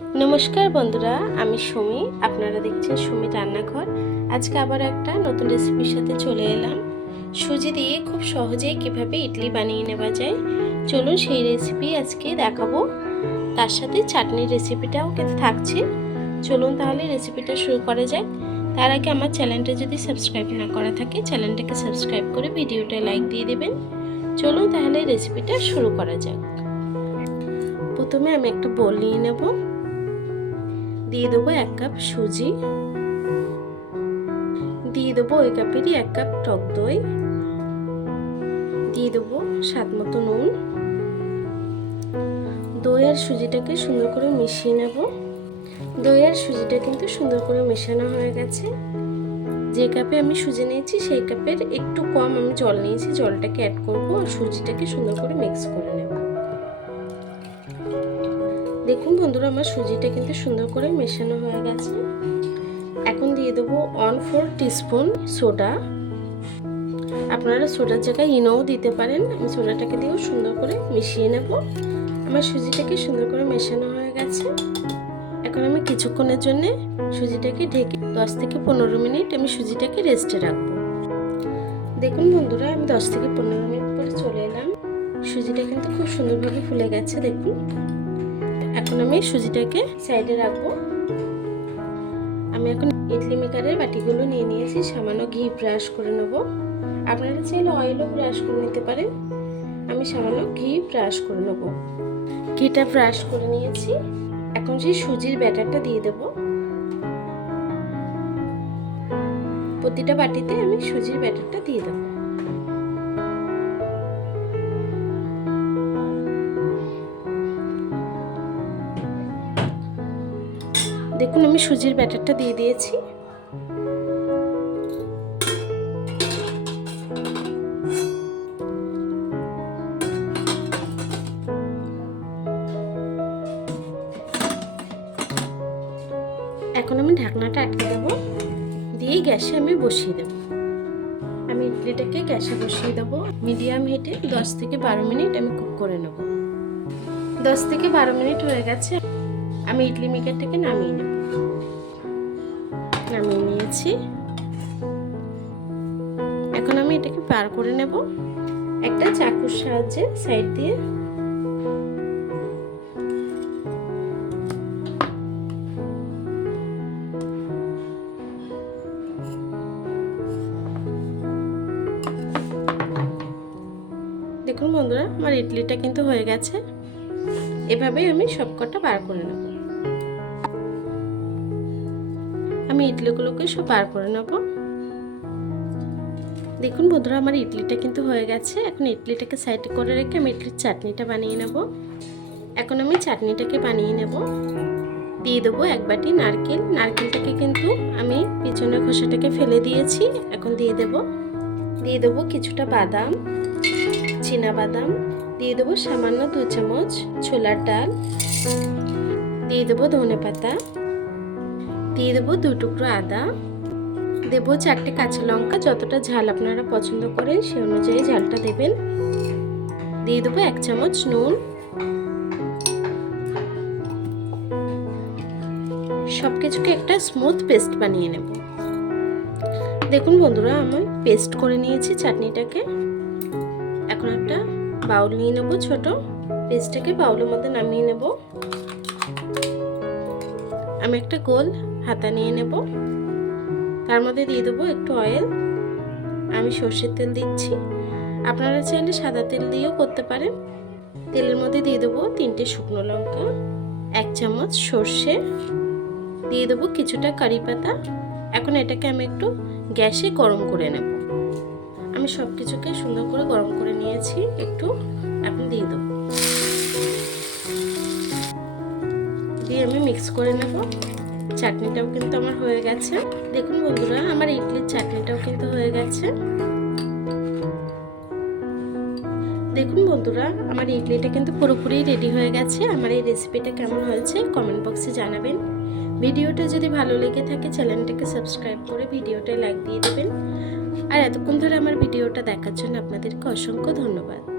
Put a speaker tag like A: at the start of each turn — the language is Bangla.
A: নমস্কার বন্ধুরা, আমি সুমি। আপনারা দেখছেন সুমি রান্নাঘর। আজকে আবার একটা নতুন রেসিপির সাথে চলে এলাম। সুজি দিয়ে খুব সহজেই কীভাবে ইডলি বানিয়ে নেওয়া যায়, চলুন সেই রেসিপি আজকে দেখাবো। তার সাথে চাটনির রেসিপিটাও কিন্তু থাকছে। চলুন তাহলে রেসিপিটা শুরু করা যাক। তার আগে আমার চ্যানেলটা যদি সাবস্ক্রাইব না করা থাকে, চ্যানেলটাকে সাবস্ক্রাইব করে ভিডিওটা লাইক দিয়ে দেবেন। চলুন তাহলে রেসিপিটা শুরু করা যাক। প্রথমে আমি একটা বোল নিয়ে নেব। দিয়ে দেবো এক কাপ সুজি। দিয়ে দেবো ওই কাপেরই এক কাপ টক দই। দিয়ে দেবো স্বাদ মতো নুন। দই আর সুজিটাকে সুন্দর করে মিশিয়ে নেব। দই আর সুজিটা কিন্তু সুন্দর করে মেশানো হয়ে গেছে। যে কাপে আমি সুজি নিয়েছি, সেই কাপের একটু কম আমি জল নিয়েছি, জলটাকে অ্যাড করব আর সুজিটাকে সুন্দর করে মিক্স করে নেব। দেখুন বন্ধুরা, আমার সুজিটা কিন্তু সুন্দর করে মেশানো হয়ে গেছে। এখন দিয়ে দেবো ওয়ান ফোর টিস্পুন সোডা আপনারা সোডার জায়গায় ইনোও দিতে পারেন। আমি সোডাটাকে দিয়েও সুন্দর করে মিশিয়ে নেব। আমার সুজিটাকে সুন্দর করে মেশানো হয়ে গেছে। এখন আমি কিছুক্ষণের জন্যে সুজিটাকে ঢেকে দশ থেকে পনেরো মিনিট আমি সুজিটাকে রেস্টে রাখব। দেখুন বন্ধুরা, আমি দশ থেকে পনেরো মিনিট পরে চলে এলাম। সুজিটা কিন্তু খুব সুন্দরভাবে ফুলে গেছে, দেখুন। এখন আমি সুজিটাকে সাইডে রাখব। আমি এখন ইডলি মেকারের বাটিগুলো নিয়ে নিয়েছি, সামান্য ঘি ব্রাশ করে নেব। আপনারা চাইলে অয়েলও ব্রাশ করে নিতে পারেন। আমি সামান্য ঘি ব্রাশ করে নেব। ঘিটা ব্রাশ করে নিয়েছি। এখন সেই সুজির ব্যাটারটা দিয়ে দেব। প্রতিটা বাটিতে আমি সুজির ব্যাটারটা দিয়ে দেবো। দেখুন, আমি সুজির ব্যাটারটা দিয়ে দিয়েছি। এখন আমি ঢাকনাটা আটকে দেবো। দিয়ে গ্যাসে আমি বসিয়ে দেবো। আমি ইডলিটাকে গ্যাসে বসিয়ে দেবো। মিডিয়াম হিটে দশ থেকে বারো মিনিট আমি কুক করে নেব। দশ থেকে বারো মিনিট হয়ে গেছে। আমি ইডলি মেকারটাকে নামিয়ে নেব। নামিয়ে নিয়েছি। এখন আমি এটাকে পার করে নেব। একটা চাকুর সাহায্যে সাইড দিয়ে। দেখুন বন্ধুরা, আমার ইডলিটা কিন্তু হয়ে গেছে। এভাবেই আমি সবকটা বার করে নেব। আমি ইডলিগুলোকে সব বার করে নেব। দেখুন বন্ধুরা, আমার ইডলিটা কিন্তু হয়ে গেছে। এখন ইডলিটাকে সাইডে করে রেখে আমি ইডলির চাটনিটা বানিয়ে নেব। এখন আমি চাটনিটাকে বানিয়ে নেব। দিয়ে দেবো এক বাটি নারকেল। নারকেলটাকে কিন্তু আমি পিছনের খোসাটাকে ফেলে দিয়েছি। এখন দিয়ে দেব। দিয়ে দেবো কিছুটা বাদাম বাদাম দিয়ে দেবো সামান্য দু চামচ ছোলার ডাল। দিয়ে দেবো ধনে পাতা দিয়ে দেবো দু টুকরো আদা। দেবো চারটে কাঁচা লঙ্কা, যতটা ঝাল আপনারা পছন্দ করেন সে অনুযায়ী ঝালটা দেবেন। দিয়ে দেবো এক চামচ নুন। সব কিছুকে একটা স্মুথ পেস্ট বানিয়ে নেব। দেখুন বন্ধুরা, আমি পেস্ট করে নিয়েছি চাটনিটাকে। এখন একটা বাউল নিয়ে নেব, ছোট। পেস্টটাকে বাউলের মধ্যে নামিয়ে নেব। আমি একটা গোল হাতা নিয়ে নেব। তার মধ্যে দিয়ে দেবো একটু অয়েল আমি সর্ষের তেল দিচ্ছি। আপনারা চাইলে সাদা তেল দিয়েও করতে পারেন। তেলের মধ্যে দিয়ে দেবো তিনটে শুকনো লঙ্কা, এক চামচ সর্ষে। দিয়ে দেবো কিছুটা কারি পাতা। এখন এটাকে আমি একটু গ্যাসে গরম করে নেব। আমি সব কিছুকে সুন্দর করে গরম করে নিয়েছি। একটু এখন দিয়ে দেবো। দিয়ে আমি মিক্স করে নেব। চাটনিটাও কিন্তু আমার হয়ে গেছে। দেখুন বন্ধুরা, আমার ইডলির চাটনিটাও কিন্তু হয়ে গেছে। দেখুন বন্ধুরা, আমার ইডলিটা কিন্তু পুরোপুরি রেডি হয়ে গেছে। আমার এই রেসিপিটা কেমন হয়েছে কমেন্ট বক্সে জানাবেন। ভিডিওটা যদি ভালো লেগে থাকে, চ্যানেলটাকে সাবস্ক্রাইব করে ভিডিওটা লাইক দিয়ে দেবেন। আর এতক্ষণ ধরে আমার ভিডিওটা দেখার জন্য আপনাদেরকে অসংখ্য ধন্যবাদ।